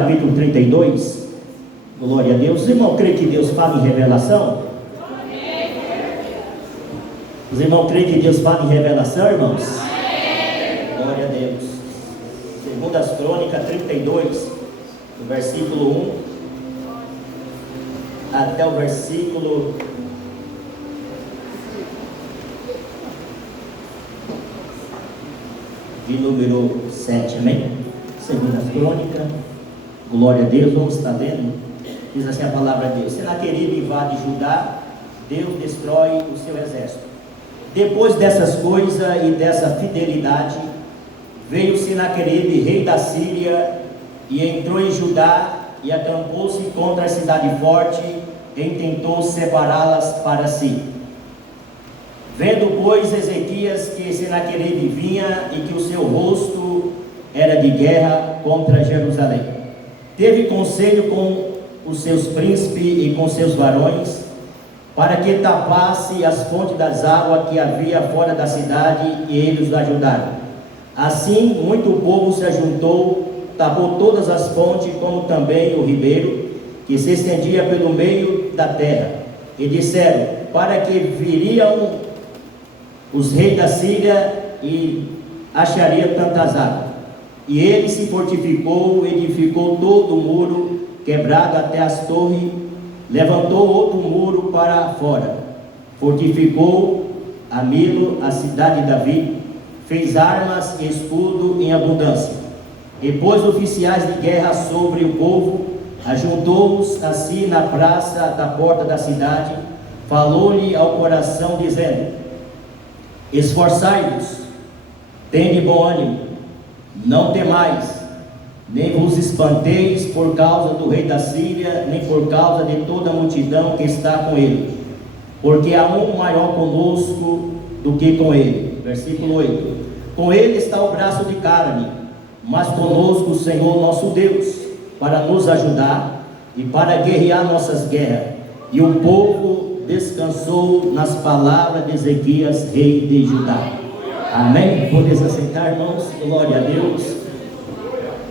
Capítulo 32, glória a Deus. Os irmãos creem que Deus fala em revelação? Os irmãos creem que Deus fala em revelação, irmãos? Glória a Deus. Segundo as Crônicas 32, do versículo 1 até o versículo de número 7, amém? Segundo as Crônicas, glória a Deus. Vamos estar lendo. Diz assim a palavra de Deus: Senaqueribe invade Judá, Deus destrói o seu exército. Depois dessas coisas e dessa fidelidade, veio Senaqueribe, rei da Síria, e entrou em Judá e acampou-se contra a cidade forte e tentou separá-las para si. Vendo, pois, Ezequias que Senaqueribe vinha e que o seu rosto era de guerra contra Jerusalém, teve conselho com os seus príncipes e com seus varões, para que tapasse as fontes das águas que havia fora da cidade, e eles o ajudaram. Assim, muito povo se ajuntou, tapou todas as fontes, como também o ribeiro, que se estendia pelo meio da terra. E disseram: para que viriam os reis da Síria e acharia tantas águas. E ele se fortificou, edificou todo o muro, quebrado até as torres, levantou outro muro para fora, fortificou a Milo, a cidade de Davi, fez armas e escudo em abundância, e pôs oficiais de guerra sobre o povo, ajuntou-os assim na praça da porta da cidade, falou-lhe ao coração, dizendo: esforçai-vos, tende bom ânimo, não temais, nem vos espanteis por causa do rei da Síria, nem por causa de toda a multidão que está com ele, porque há um maior conosco do que com ele. Versículo 8: com ele está o braço de carne, mas conosco o Senhor nosso Deus, para nos ajudar e para guerrear nossas guerras. E o povo descansou nas palavras de Ezequias, rei de Judá. Amém? Podemos aceitar, irmãos? Glória a Deus.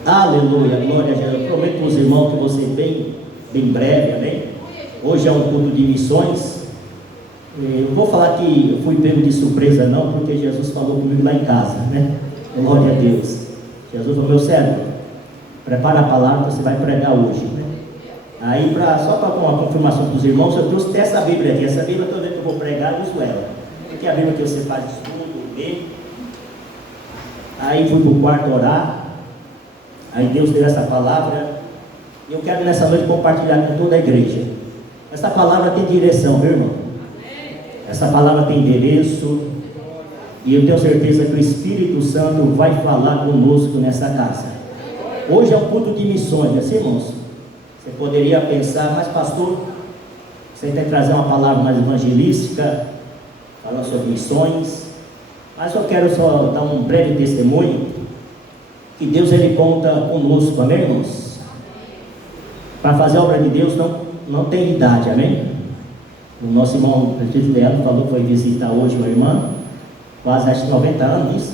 Aleluia, glória a Deus. Eu prometo para os irmãos que você bem breve, amém? Hoje é um culto de missões. Eu vou falar que eu fui pego de surpresa não, porque Jesus falou comigo lá em casa, né? Glória a Deus. Jesus falou: meu servo, prepara a palavra que você vai pregar hoje, né? Aí, só para uma confirmação para os irmãos, eu trouxe até essa Bíblia aqui. Essa Bíblia toda vez que eu vou pregar, eu uso ela, porque é a Bíblia que você faz estudo, lê. Aí fui para o quarto orar. Aí Deus deu essa palavra, e eu quero nessa noite compartilhar com toda a igreja. Essa palavra tem direção, meu irmão. Essa palavra tem endereço, e eu tenho certeza que o Espírito Santo vai falar conosco nessa casa. Hoje é um culto de missões, né, irmãos? Você poderia pensar: mas pastor, você quer trazer uma palavra mais evangelística, falando sobre missões? Mas eu quero só dar um breve testemunho, que Deus ele conta conosco, amém, irmãos? Para fazer a obra de Deus não tem idade, amém? O nosso irmão prefeito Leandro falou que foi visitar hoje uma irmã, quase acho 90 anos, isso,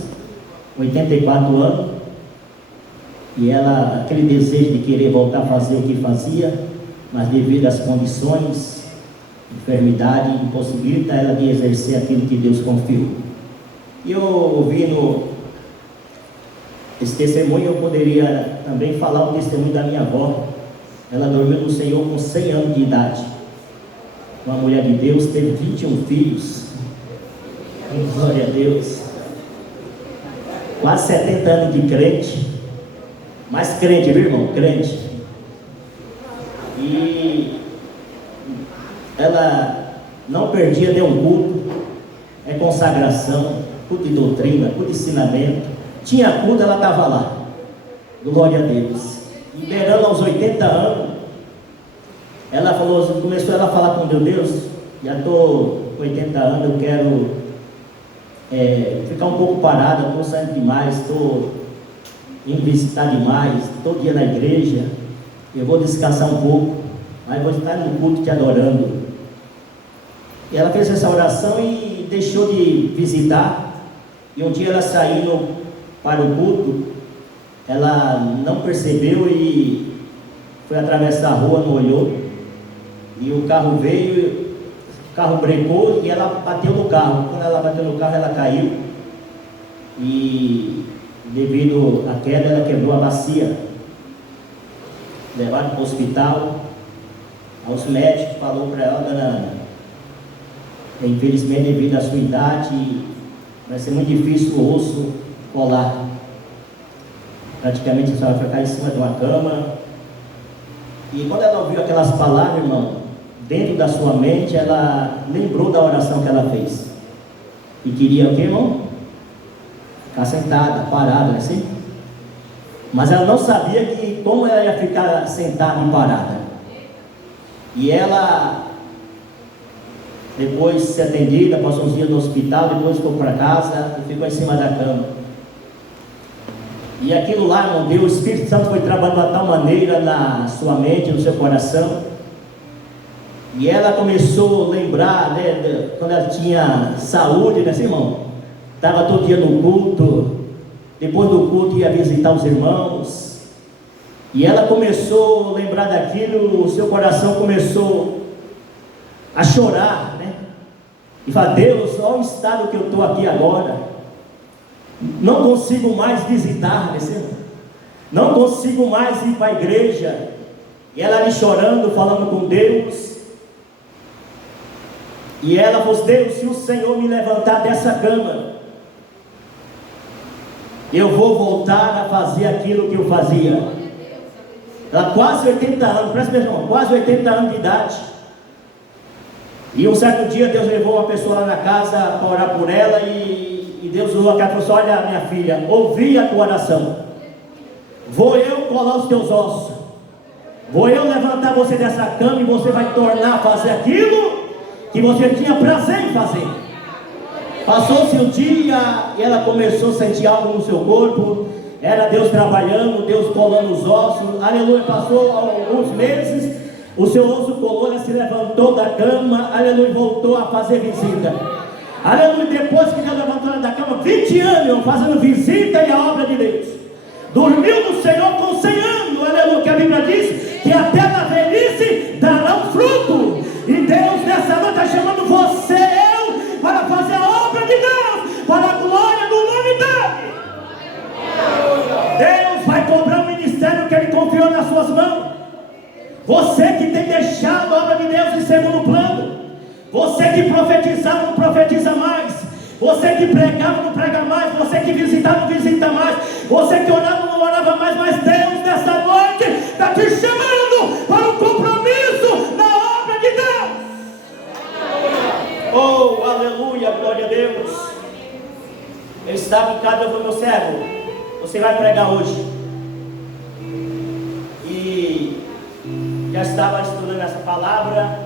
84 anos, e ela, aquele desejo de querer voltar a fazer o que fazia, mas devido às condições, enfermidade, impossibilita ela de exercer aquilo que Deus confiou. E eu ouvindo esse testemunho, eu poderia também falar o testemunho da minha avó. Ela dormiu no Senhor com 100 anos de idade, uma mulher de Deus, teve 21 filhos, glória a Deus, quase 70 anos de crente, mas crente, viu, irmão? Crente. E ela não perdia de um culto, é consagração, culto de doutrina, culto de ensinamento. Tinha culto, ela estava lá, glória a Deus. E beirando aos 80 anos, ela falou, começou ela a falar com Deus: já estou com 80 anos, eu quero ficar um pouco parada, estou saindo demais, estou indo visitar demais, todo dia na igreja, eu vou descansar um pouco, mas vou estar no culto te adorando. E ela fez essa oração e deixou de visitar. E um dia ela saindo para o culto, ela não percebeu e foi atravessar a rua, não olhou, e o carro veio, o carro brecou e ela bateu no carro. Quando ela bateu no carro, ela caiu e devido à queda ela quebrou a bacia. Levaram para o hospital. Os médicos falaram para ela: dona Ana, infelizmente devido à sua idade vai ser muito difícil o osso colar. Praticamente a senhora vai ficar em cima de uma cama. E quando ela ouviu aquelas palavras, irmão, dentro da sua mente, ela lembrou da oração que ela fez. E queria o que, irmão? Ficar sentada, parada, não é assim? Mas ela não sabia que como ela ia ficar sentada e parada. E ela, depois de ser atendida, passou uns dias no hospital, depois foi para casa e ficou em cima da cama. E aquilo lá, irmão, Deus, o Espírito Santo foi trabalhando de tal maneira na sua mente, no seu coração. E ela começou a lembrar, né, quando ela tinha saúde, né, assim, irmão? Estava todo dia no culto, depois do culto ia visitar os irmãos. E ela começou a lembrar daquilo, o seu coração começou a chorar, né? E falar: Deus, olha o estado que eu estou aqui agora. Não consigo mais visitar, né, Senhor? Não consigo mais ir para a igreja. E ela ali chorando, falando com Deus. E ela falou: Deus, se o Senhor me levantar dessa cama, eu vou voltar a fazer aquilo que eu fazia. Ela quase 80 anos, presta atenção, quase 80 anos de idade. E um certo dia Deus levou uma pessoa lá na casa para orar por ela. E Deus falou a ela: olha, minha filha, ouvi a tua oração. Vou eu colar os teus ossos. Vou eu levantar você dessa cama e você vai tornar a fazer aquilo que você tinha prazer em fazer. Passou-se o dia e ela começou a sentir algo no seu corpo. Era Deus trabalhando, Deus colando os ossos. Aleluia. Passou alguns meses, o seu osso colou, ela se levantou da cama. Aleluia. Voltou a fazer visita. Aleluia. Depois que Deus levantou ela da cama, 20 anos fazendo visita e a obra de Deus. Dormiu no Senhor com 100 anos. Aleluia. Que a Bíblia diz que até na velhice dará um fruto. E Deus nessa noite está chamando você, eu, para fazer a obra de Deus, para a glória do nome dele. Deus vai cobrar o ministério que Ele confiou nas suas mãos. Você que tem deixado a obra de Deus em segundo plano, você que profetizava não profetiza mais, você que pregava não prega mais, você que visitava não visita mais, você que orava não orava mais. Mas Deus nessa noite está te chamando para um compromisso na obra de Deus. Oh, aleluia, glória a Deus. Eu estava em casa e falei: meu servo, você vai pregar hoje. E já estava estudando essa palavra,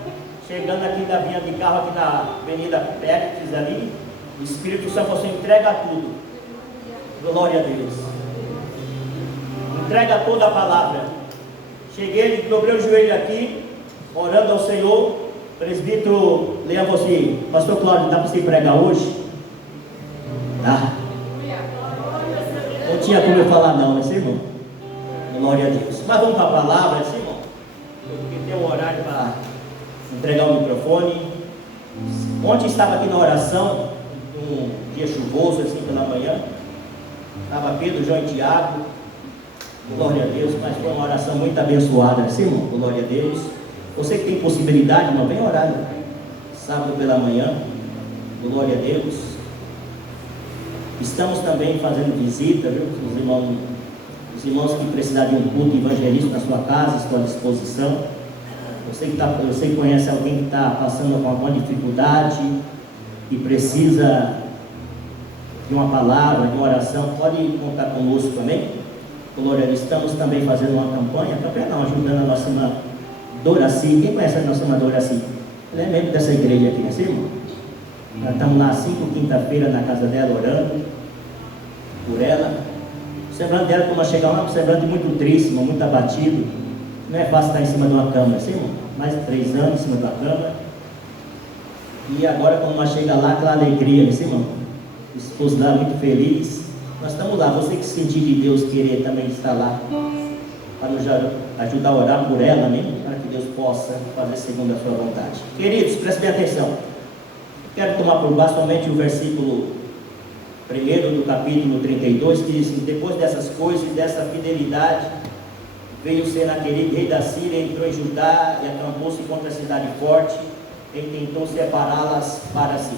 chegando aqui da vinha de carro, aqui na Avenida Pérez ali. O Espírito Santo falou assim: entrega tudo. Glória a Deus. Entrega toda a palavra. Cheguei, dobrei o joelho aqui, orando ao Senhor. O presbítero Leão falou assim: pastor Cláudio, dá para você pregar hoje? Tá. Não tinha como eu falar não, né, irmão? Glória a Deus. Mas vamos para a palavra, irmão? Porque tem um horário para entregar o microfone. Ontem estava aqui na oração, um dia chuvoso, assim, pela manhã. Estava Pedro, João e Tiago. Glória a Deus. Mas foi uma oração muito abençoada, assim, irmão? Glória a Deus. Você que tem possibilidade, irmão, vem orar. Sábado pela manhã. Glória a Deus. Estamos também fazendo visita, viu? Os irmãos que precisarem de um culto evangelístico na sua casa, estão à disposição. Você que conhece alguém que está passando por alguma dificuldade e precisa de uma palavra, de uma oração, pode contar conosco também. Glória a Deus. Estamos também fazendo uma campanha não, ajudando a nossa irmã Doraci. Quem conhece a nossa irmã Doraci? Ela é membro dessa igreja aqui, né, irmão? Nós estamos lá 5 quinta-feira na casa dela orando por ela. O semblante dela, quando nós chegamos lá, um semblante muito triste, muito abatido. Não é fácil estar em cima de uma cama, assim, irmão? Mais de 3 anos em cima de uma cama. E agora, quando nós chegamos lá, aquela alegria, assim, irmão? O esposo dela muito feliz. Nós estamos lá, você que sentir de Deus querer também estar lá, para nos ajudar a orar por ela, amém? Para que Deus possa fazer segundo a sua vontade. Queridos, prestem atenção. Quero tomar por base somente o versículo 1 do capítulo 32, que diz: depois dessas coisas e dessa fidelidade, veio Senaqueribe, rei da Síria, entrou em Judá e acampou-se contra a cidade forte, e tentou separá-las para si.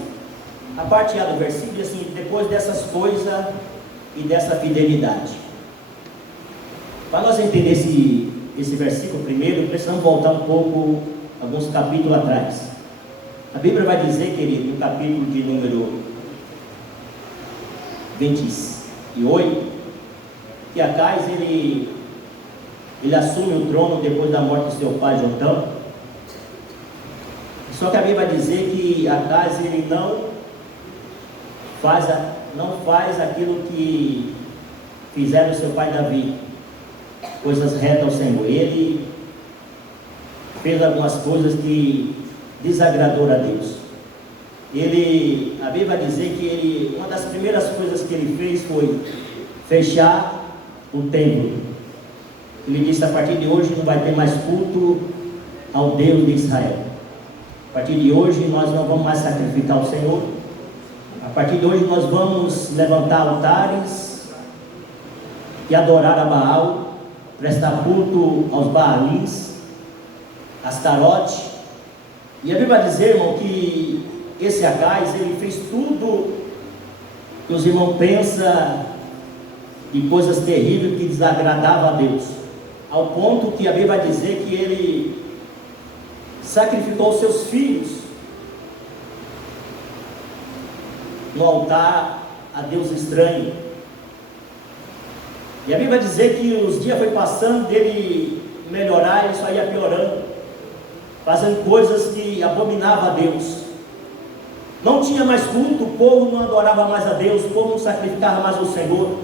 A parte A do versículo diz assim: depois dessas coisas e dessa fidelidade. Para nós entender esse versículo primeiro, precisamos voltar um pouco, alguns capítulos atrás. A Bíblia vai dizer, querido, no capítulo de número 28, que Acais ele assume o trono depois da morte do seu pai Jotão. Só que a Bíblia vai dizer que Acais ele não faz aquilo que fizeram seu pai Davi, coisas retas ao Senhor. Ele fez algumas coisas que desagradou a Deus. A Bíblia vai dizer que uma das primeiras coisas que ele fez foi fechar o templo. Ele disse: a partir de hoje não vai ter mais culto ao Deus de Israel. A partir de hoje nós não vamos mais sacrificar ao Senhor. A partir de hoje nós vamos levantar altares e adorar a Baal, prestar culto aos Baalins, Astarote. E a Bíblia vai dizer, irmão, que esse Acais, ele fez tudo que os irmãos pensam de coisas terríveis que desagradavam a Deus, ao ponto que a Bíblia vai dizer que ele sacrificou seus filhos no altar a Deus estranho. E a Bíblia vai dizer que os dias foi passando dele melhorar, ele só ia piorando, fazendo coisas que abominavam a Deus. Não tinha mais culto, o povo não adorava mais a Deus, o povo não sacrificava mais ao Senhor,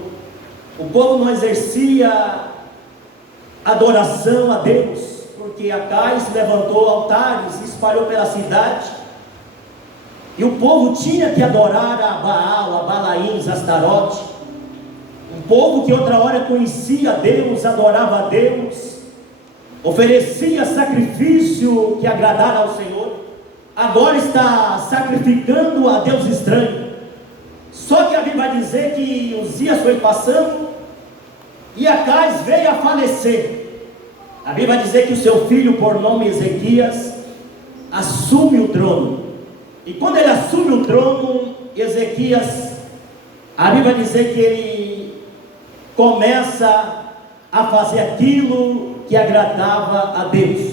o povo não exercia adoração a Deus, porque Acais levantou altares e espalhou pela cidade, e o povo tinha que adorar a Baal, a Balaíns, a Astarote. Um povo que outra hora conhecia a Deus, adorava a Deus, oferecia sacrifício que agradara ao Senhor, agora está sacrificando a Deus estranho. Só que a Bíblia vai dizer que os dias foi passando e Acais veio a falecer. A Bíblia vai dizer que o seu filho, por nome Ezequias, assume o trono. E quando ele assume o trono, Ezequias, a Bíblia vai dizer que ele começa a fazer aquilo que agradava a Deus.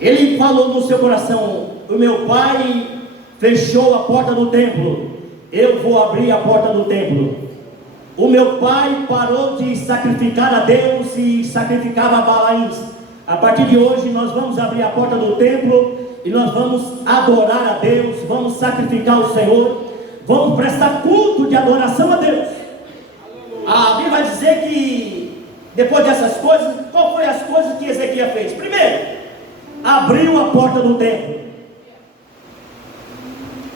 Ele falou no seu coração: o meu pai fechou a porta do templo, eu vou abrir a porta do templo. O meu pai parou de sacrificar a Deus e sacrificava a Balaíns. A partir de hoje nós vamos abrir a porta do templo e nós vamos adorar a Deus, vamos sacrificar o Senhor, vamos prestar culto de adoração a Deus. A Bíblia vai dizer que depois dessas coisas, qual foi as coisas que Ezequias fez? Primeiro, abriu a porta do templo.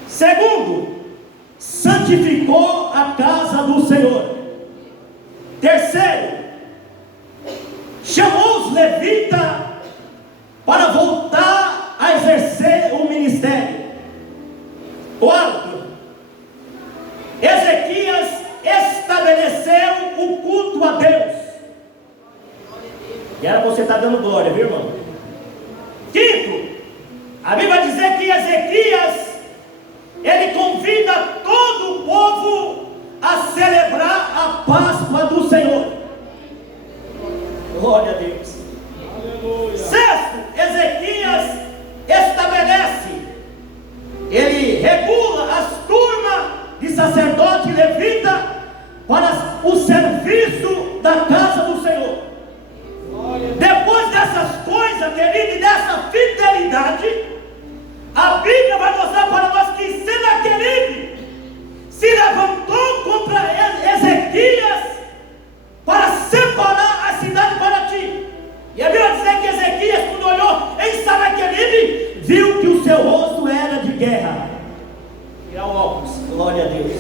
Segundo, santificou a casa do Senhor. Terceiro, chamou os levitas para voltar a exercer o ministério. Quarto, Ezequias estabeleceu o culto a Deus. E era você estar dando glória, viu, irmão? Quinto, a Bíblia vai dizer que Ezequias, ele convida todo o povo a celebrar a Páscoa do Senhor. Glória a Deus. Aleluia. Sexto, Ezequias estabelece, ele regula as turmas de sacerdote e levita para o serviço da casa do Senhor. Depois dessas coisas, querido, e dessa fidelidade, a Bíblia vai mostrar para nós que Senaqueribe se levantou contra Ezequias para separar a cidade para ti. E a Bíblia vai dizer que Ezequias, quando olhou em Senaqueribe, viu que o seu rosto era de guerra. Tirar o óculos, glória a Deus.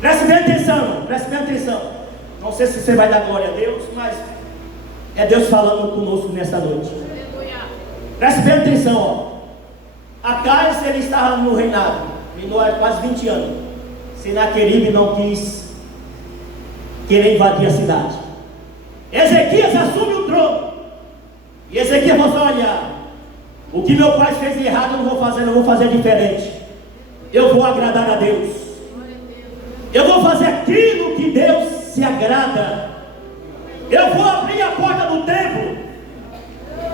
Preste bem preste bem atenção. Não sei se você vai dar glória a Deus, mas é Deus falando conosco nessa noite. Preste bem atenção, ó. Acais, ele estava no reinado, reinou há quase 20 anos. Senaqueribe não quis querer invadir a cidade. Ezequias assume o trono. E Ezequias falou assim: olha, o que meu pai fez de errado eu não vou fazer diferente. Eu vou agradar a Deus. Eu vou fazer aquilo que Deus se agrada. Eu vou abrir a porta do templo.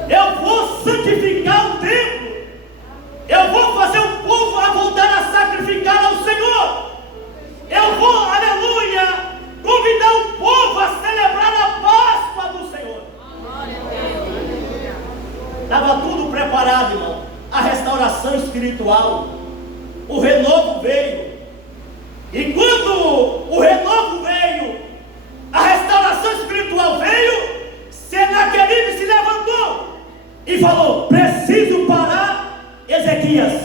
Eu vou santificar o templo. Eu vou fazer o povo a voltar a sacrificar ao Senhor. Eu vou, aleluia, convidar o povo a celebrar a Páscoa do Senhor. Estava tudo preparado, irmão. A restauração espiritual, o renovo veio. E quando o renovo veio, a restauração espiritual veio, Senaqueribe se levantou e falou: preciso parar Ezequias.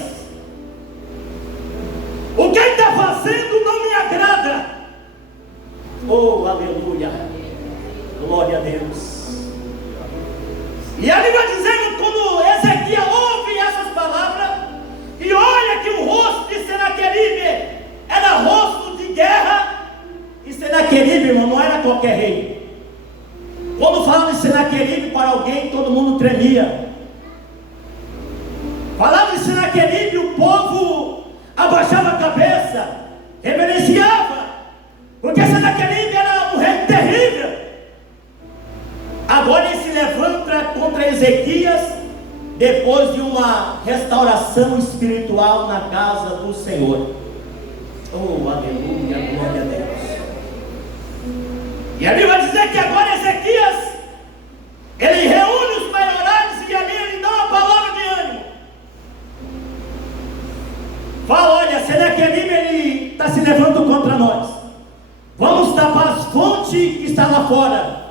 O que ele está fazendo não me agrada. Oh, aleluia, glória a Deus. E ele vai dizendo, quando Ezequias ouve essas palavras, e olha que o rosto de Senaqueribe era rosto de guerra. E Senaqueribe, irmão, não era qualquer rei. Quando falava de Senaqueribe para alguém, todo mundo tremia. Falava de Senaqueribe, o povo abaixava a cabeça, reverenciava, porque Senaqueribe era um rei terrível. Agora ele se levanta contra Ezequias, depois de uma restauração espiritual na casa do Senhor. Oh, aleluia, glória a Deus. E ali vai dizer que agora Ezequias, ele reúne os maiorais e ali ele dá uma palavra de ânimo. Fala: olha, Senaqueribe, ele está se levantando contra nós. Vamos tapar as fontes que está lá fora.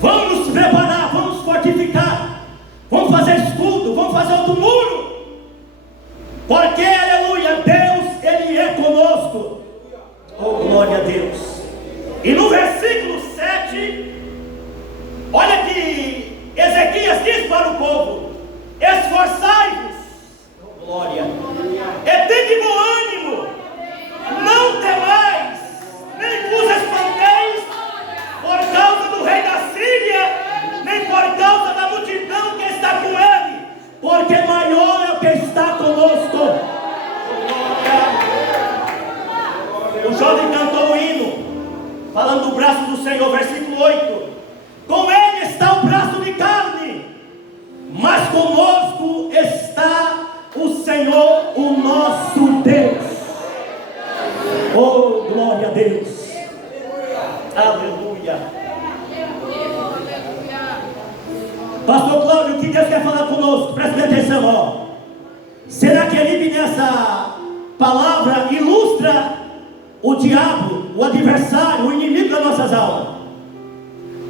Vamos nos preparar, vamos fortificar. Vamos fazer escudo, vamos fazer outro muro. Porque, aleluia, Deus, ele é conosco. Oh, glória a Deus. E no versículo 7, olha que Ezequias diz para o povo: esforçai-vos, oh, glória, e tende bom ânimo, não temais, nem vos espanteis por causa do rei da Síria, nem por causa da multidão que está com ele, porque maior é o que está conosco. O jovem cantou o hino, falando do braço do Senhor, versículo 8: com ele está o braço de carne, mas conosco está o Senhor, o nosso Deus. Oh, glória a Deus, aleluia. Pastor Cláudio, o que Deus quer falar conosco? Preste atenção, ó. Senaqueribe nessa palavra ilustra o diabo, o adversário, o inimigo das nossas almas.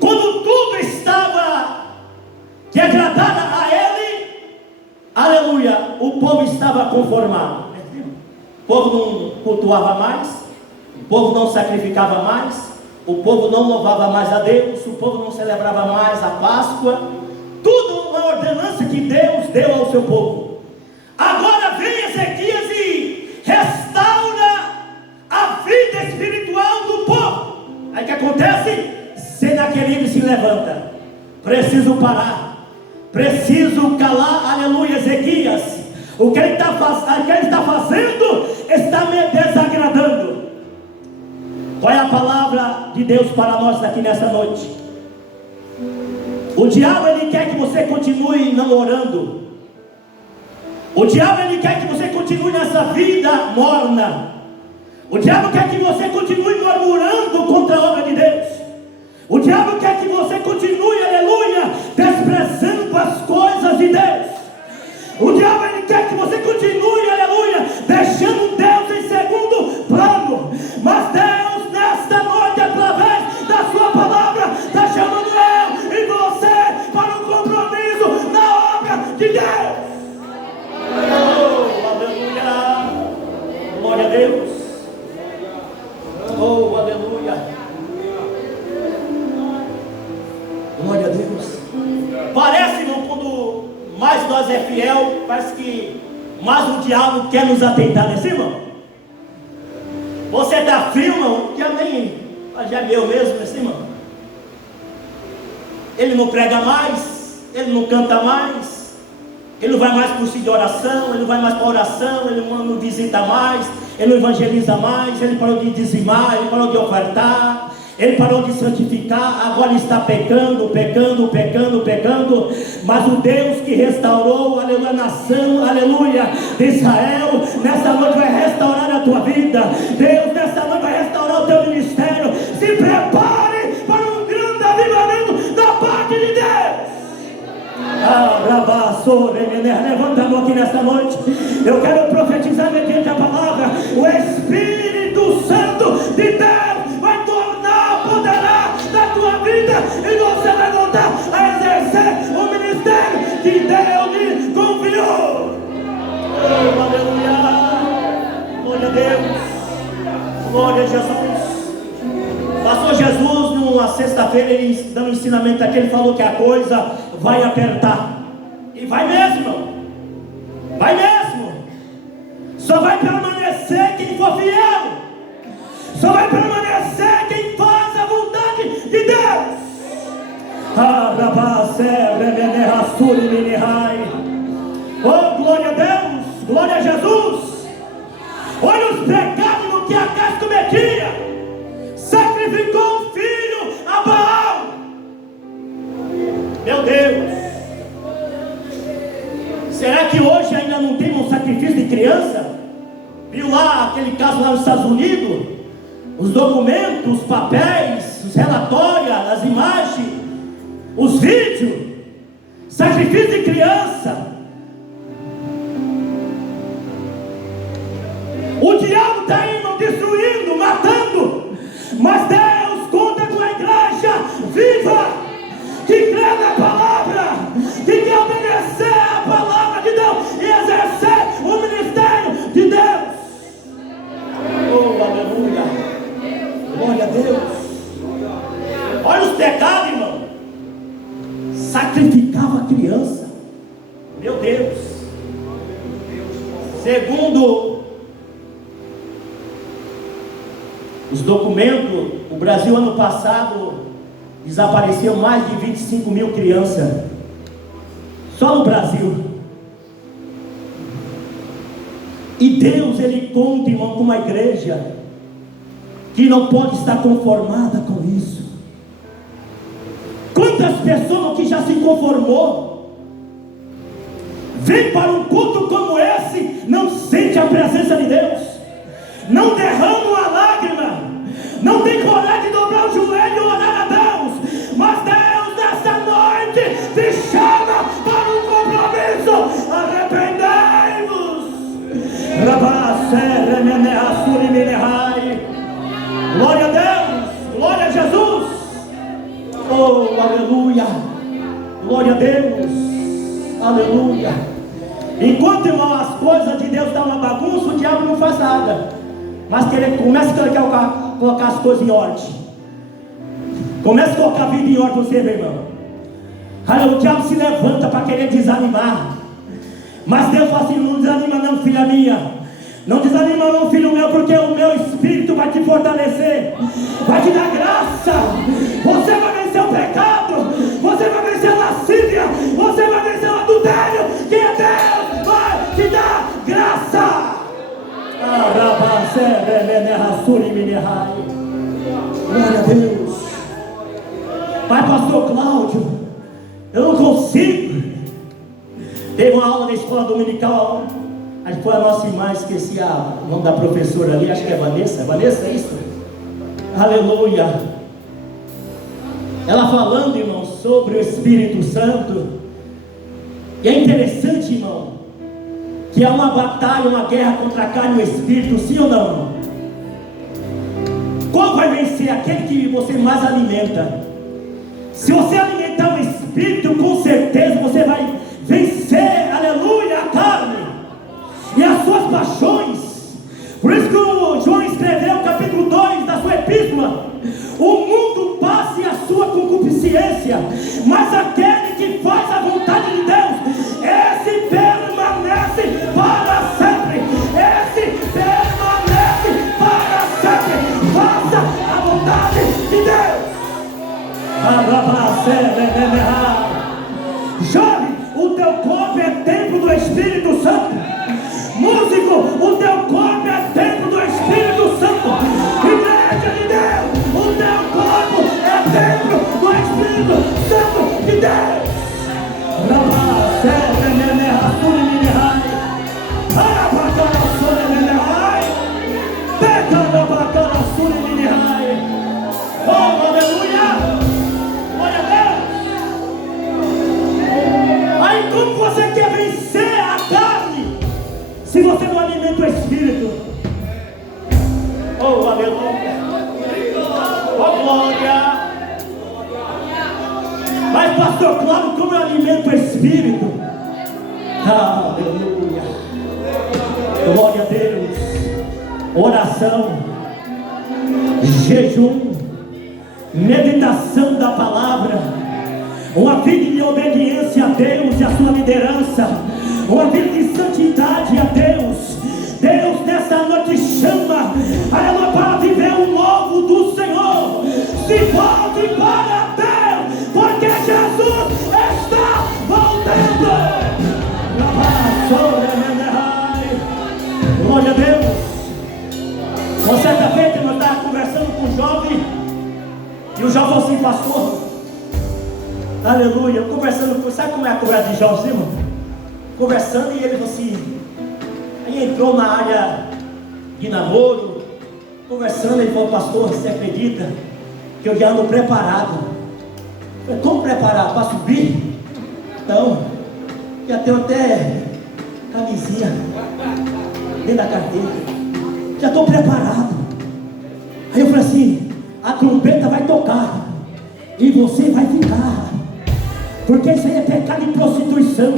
Quando tudo estava que agradava a ele, aleluia, o povo estava conformado. O povo não cultuava mais, o povo não sacrificava mais, o povo não louvava mais a Deus, o povo não celebrava mais a Páscoa. Tudo uma ordenança que Deus deu ao seu povo. Agora vem Ezequias e restaura a vida espiritual do povo. Aí o que acontece? Senaqueribe se levanta: preciso parar, preciso calar, aleluia, Ezequias. O que ele está fazendo está me desagradando. Qual é a palavra de Deus para nós aqui nessa noite? O diabo, ele quer que você continue não orando. O diabo, ele quer que você continue nessa vida morna. O diabo quer que você continue murmurando contra a obra de Deus. O diabo quer que você continue, aleluia, desprezando as coisas de Deus. O diabo, ele quer que você continue, aleluia, deixando Deus em segundo plano. Mas Deus, nesta noite, através da sua palavra, está chamando eu e você para um compromisso na obra de Deus. Oh, aleluia, glória a Deus. mais nós é fiel, parece que mais o diabo quer nos atentar, né, irmão? Você está frio, irmão? Que nem já é meu mesmo, né, irmão? Ele não prega mais, ele não canta mais, ele não vai mais para o de oração, ele não vai mais para a oração, ele não visita mais, ele não evangeliza mais, ele parou de dizimar, ele parou de ofertar, ele parou de santificar, agora está pecando, mas o Deus que restaurou, aleluia, a nação, aleluia, de Israel, nessa noite vai restaurar a tua vida. Deus nessa noite vai restaurar o teu ministério. Se prepare para um grande avivamento da parte de Deus. Levanta a mão aqui nesta noite. Eu quero profetizar mediante a palavra. O Espírito Santo de Deus vai poderá da tua vida, e você vai voltar a exercer o ministério que Deus lhe confiou. Oh, aleluia, glória a Deus, glória a Jesus. Pastor Jesus, numa sexta-feira, ele dando um ensinamento aqui, ele falou que a coisa vai apertar, e vai mesmo, vai mesmo. Só vai permanecer quem for fiel, só vai permanecer quem faz a vontade de Deus. Oh, glória a Deus, glória a Jesus. Olha os pecados que Acás cometia. Sacrificou o filho a Baal. Meu Deus, será que hoje ainda não tem um sacrifício de criança? Viu lá aquele caso lá nos Estados Unidos? Os documentos, os papéis, os relatórios, as imagens, os vídeos, sacrifício de criança. O diabo está aí, irmão, destruindo, matando, mas Deus conta com a igreja viva, que crê na palavra, que quer obedecer a palavra de Deus e exercer o ministério de Deus. Oh, aleluia, glória a Deus. Olha os pecados, irmão. Sacrificava a criança. Meu Deus. Segundo os documentos, o Brasil ano passado desapareceu mais de 25 mil crianças. Só no Brasil. E Deus, Ele conta, irmão, com uma igreja que não pode estar conformada com isso. Quantas pessoas que já se conformou, vem para um culto como esse, não sente a presença de Deus, não derrama uma lágrima, não tem coragem de dobrar o joelho e orar a Deus. Mas Deus nessa noite te chama para um compromisso. Arrependei-vos. Glória a Deus, glória a Jesus. Oh, aleluia, glória a Deus, aleluia. Enquanto, irmão, as coisas de Deus estão uma bagunça, o diabo não faz nada, mas começa a colocar as coisas em ordem. Começa a colocar a vida em ordem, você, meu irmão. O diabo se levanta para querer desanimar, mas Deus fala assim: não desanima não, filha minha, não desanima não, filho meu, porque o meu Espírito vai te fortalecer, vai te dar graça. Você vai vencer o pecado, você vai vencer a lascívia, você vai vencer o adultério, que Deus vai te dar graça. Glória a Deus. Pai, pastor Cláudio, eu não consigo. Teve uma aula da escola dominical, acho que foi a nossa irmã, esqueci o nome da professora ali, acho que é Vanessa. Vanessa, é isso? Aleluia. Ela falando, irmão, sobre o Espírito Santo. E é interessante, irmão, que há uma batalha, uma guerra contra a carne e o Espírito, sim ou não? Qual vai vencer? Aquele que você mais alimenta. Se você alimentar o Espírito, com certeza você vai vencer, aleluia, a carne e as suas paixões. Por isso que o João escreveu o capítulo 2 da sua epístola: o mundo passa e a sua concupiscência, mas aquele que faz a vontade de Deus, Jovem, o teu corpo é templo do Espírito Santo. Músico, o teu corpo é templo do Espírito Santo. Igreja de Deus, o teu corpo é templo do Espírito Santo de Deus. Oh, aleluia! Glória a Deus! Aí como você quer vencer a carne se você não alimenta o Espírito? Oh, aleluia! Oh, glória! Mas pastor, claro, como eu alimento o Espírito? Aleluia! Glória a Deus! Oração, jejum, meditação da palavra, uma vida de obediência a Deus e a sua liderança, uma vida de santidade a Deus. Deus nessa noite chama a ela para viver o novo do Senhor. Se volte para Deus, porque Jesus está voltando. Glória a Deus. Uma certa feita nós estávamos conversando com um jovem, e o jovem falou assim: pastor, aleluia, conversando, sabe como é a conversa de jovem, irmão? Conversando, e ele falou assim, aí entrou na área de namoro, conversando, ele falou: pastor, você acredita que eu já ando preparado? Eu falei: como preparado? Para subir? Então, já tenho até camisinha dentro da carteira, já estou preparado. Aí eu falei assim: a trombeta vai tocar e você vai ficar, porque isso aí é pecado de prostituição,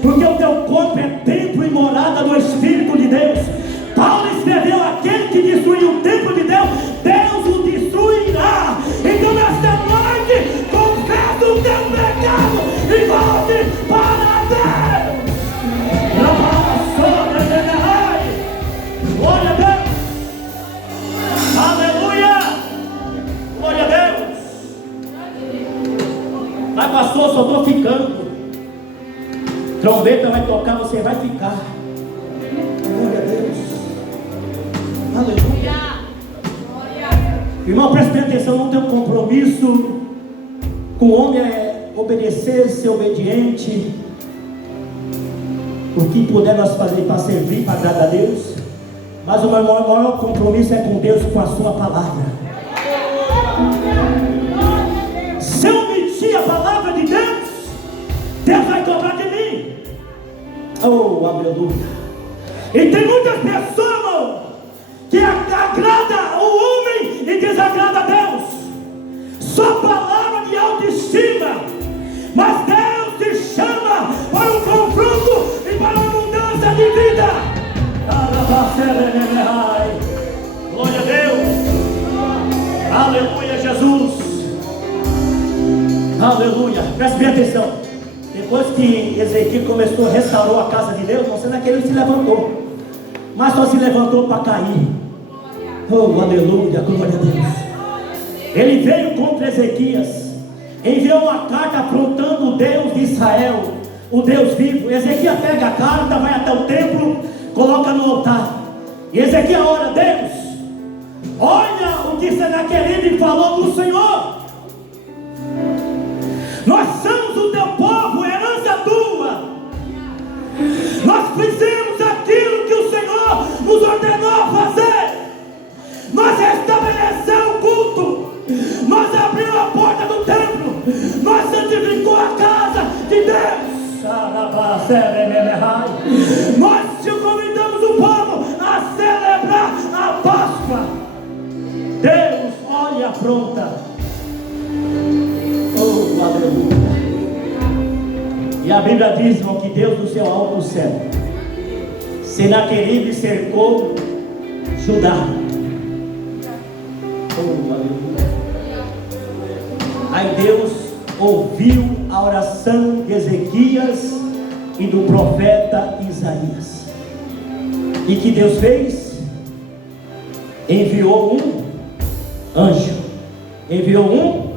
porque o teu corpo é templo e morada do Espírito de Deus. Paulo escreveu: aquele que destruir o templo de Deus, Deus o destruirá. Então nesta noite, confessa o teu pecado e volte para Deus. Glória a Deus. Aleluia. Glória a Deus. Mas pastor, só estou ficando. Trombeta vai tocar, você vai ficar. Glória a Deus. Aleluia. Irmão, preste atenção, não tem um compromisso com o homem, é obedecer, ser obediente. O que puder nós fazer para servir, para agradar a Deus. Mas o maior compromisso é com Deus, com a sua palavra. Se eu omitir a palavra de Deus, Deus vai cobrar de mim. Oh, aleluia. E tem muitas pessoas, irmão, que agrada o homem e desagrada a Deus. Só palavra de autoestima. Mas Deus te chama para um confronto e para uma mudança de vida. Glória a Deus. Aleluia, Jesus. Aleluia. Preste bem atenção. Depois que Ezequiel começou a restaurar a casa de Deus, você naquele se levantou, mas só se levantou para cair. Oh, aleluia, glória a Deus. Ele veio contra Ezequias, enviou uma carta afrontando o Deus de Israel, o Deus vivo. Ezequiel pega a carta, vai até o templo, coloca no altar. E Ezequiel ora: Deus, olha o que Senaqueribe falou do Senhor. Nós somos o teu povo, herança tua. Nós fizemos aquilo que o Senhor nos ordenou a fazer. Nós estabelecemos o culto. Nós abrimos a porta do templo. Nós santificamos a casa de Deus. Nós te convidamos o povo a celebrar a Páscoa. Deus, olha e apronta. Oh, aleluia. E a Bíblia diz, irmão, que Deus do seu alto céu, Senaqueribe cercou Judá. Oh, aleluia. Aí Deus ouviu a oração de Ezequias e do profeta Isaías. E que Deus fez? Enviou um anjo. Enviou um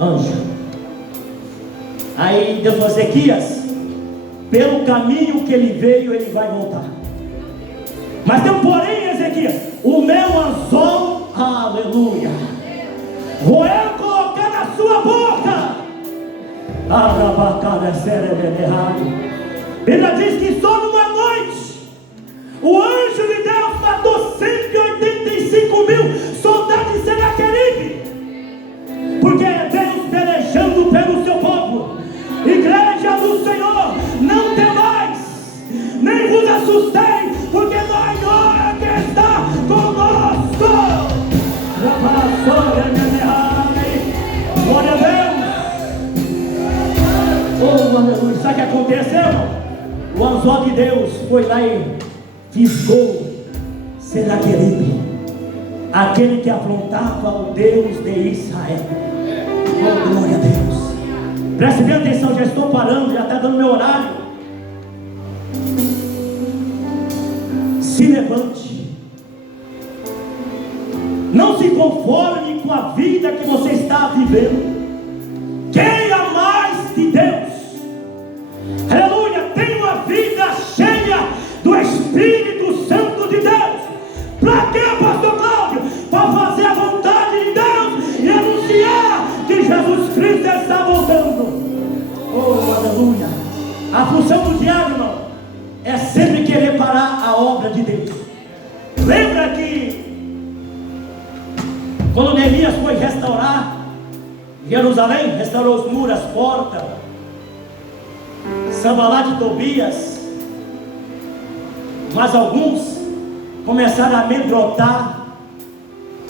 anjo. Aí Deus falou: Ezequias, pelo caminho que ele veio, ele vai voltar. Mas tem um porém, Ezequias: o meu anzol, aleluia, vou eu colocar na sua boca. Bíblia diz que só numa noite o anjo de Deus matou 185.000 soldados de Senaqueribe, porque é Deus pelejando pelo seu povo. Igreja do Senhor, não temais, nem vos assustei, porque maior que está conosco. Glória a Deus. Oh, aleluia. Sabe o que aconteceu, irmão? O anzol de Deus foi lá e fisgou Senaqueribe, aquele que afrontava o Deus de Israel. Oh, glória a Deus. Preste bem atenção, já estou parando, já está dando meu horário. Se levante. Não se conforme com a vida que você está vivendo. Queira mais de Deus. Aleluia. Tenha uma vida cheia do Espírito Santo de Deus. Para quê, pastor Cláudio? Para fazer a vontade de Deus e anunciar que Jesus Cristo está voltando. Oh, aleluia. A função do diabo, irmão, é sempre querer parar a obra de Deus. Lembra que quando Neemias foi restaurar Jerusalém, restaurou os muros, as portas, Sanbalat e Tobias, mas alguns começaram a amedrontar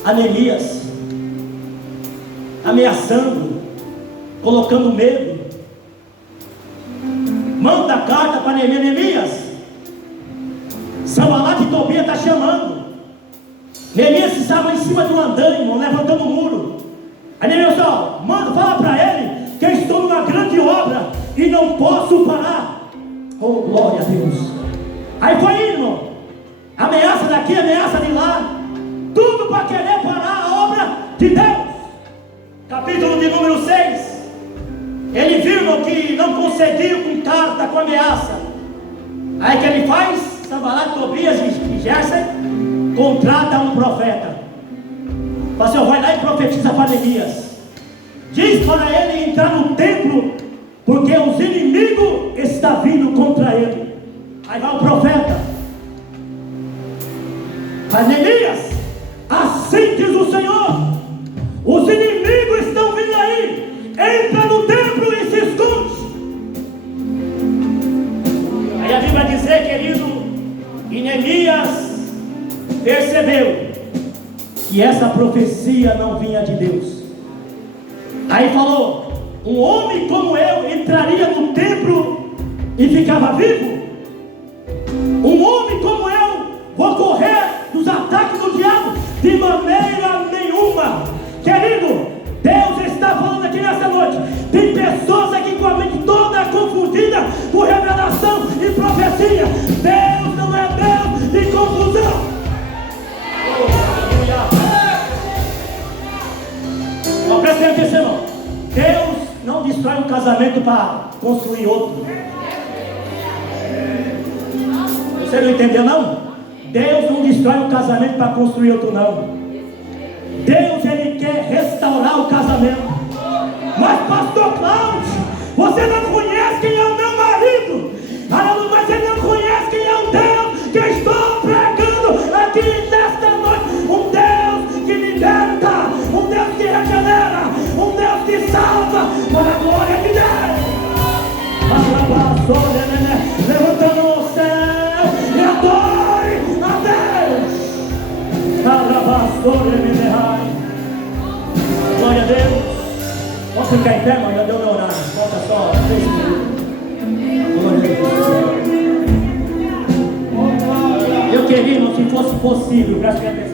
a Neemias, ameaçando, colocando medo. Manda a carta para Neemias. Sanbalat e Tobias está chamando. Neemias estava em cima de um andaime, levantando o muro. Aí Neemias falou: manda, fala para ele que eu estou numa grande obra e não posso parar. Oh, glória a Deus. Aí foi indo, irmão. Ameaça daqui, ameaça de lá, tudo para querer parar a obra de Deus. Capítulo de número 6. Ele viu, irmão, que não conseguiu com carta, com ameaça. Aí que ele faz? Sanbalat, Tobias e Gesem contrata um profeta. O Senhor vai lá e profetiza para Neemias. Diz para ele entrar no templo, porque os inimigos estão vindo contra ele. Aí vai o profeta. Mas Neemias, assim diz o Senhor: os inimigos estão vindo aí. Entra no templo e se esconde. Aí a Bíblia diz, querido, e Neemias percebeu que essa profecia não vinha de Deus. Aí falou: um homem como eu entraria no templo e ficava vivo? Um homem como eu vou correr dos ataques do diabo? De maneira nenhuma. Querido, Deus está falando aqui nessa noite. Tem pessoas aqui com a mente toda confundida por revelação e profecia. Deus não é Deus de confusão. Não, preste atenção, irmão. Deus não destrói um casamento para construir outro. Você não entendeu, não? Deus não destrói um casamento para construir outro, não. Deus, Ele quer restaurar o casamento. Mas pastor Cláudio, você não conhece quem é o meu marido. Aleluia, mas ele não conhece quem é o Deus que eu estou pregando aqui nesta noite. Um Deus que liberta, um Deus que regenera, um Deus que salva, para a glória de Deus. Levantando o céu e adore a Deus. Glória a Deus. Vamos ficar em pé, irmão? Já deu meu horário. Falta só 3 minutos. Glória a Deus. Eu queria, irmão, se fosse possível, preste atenção.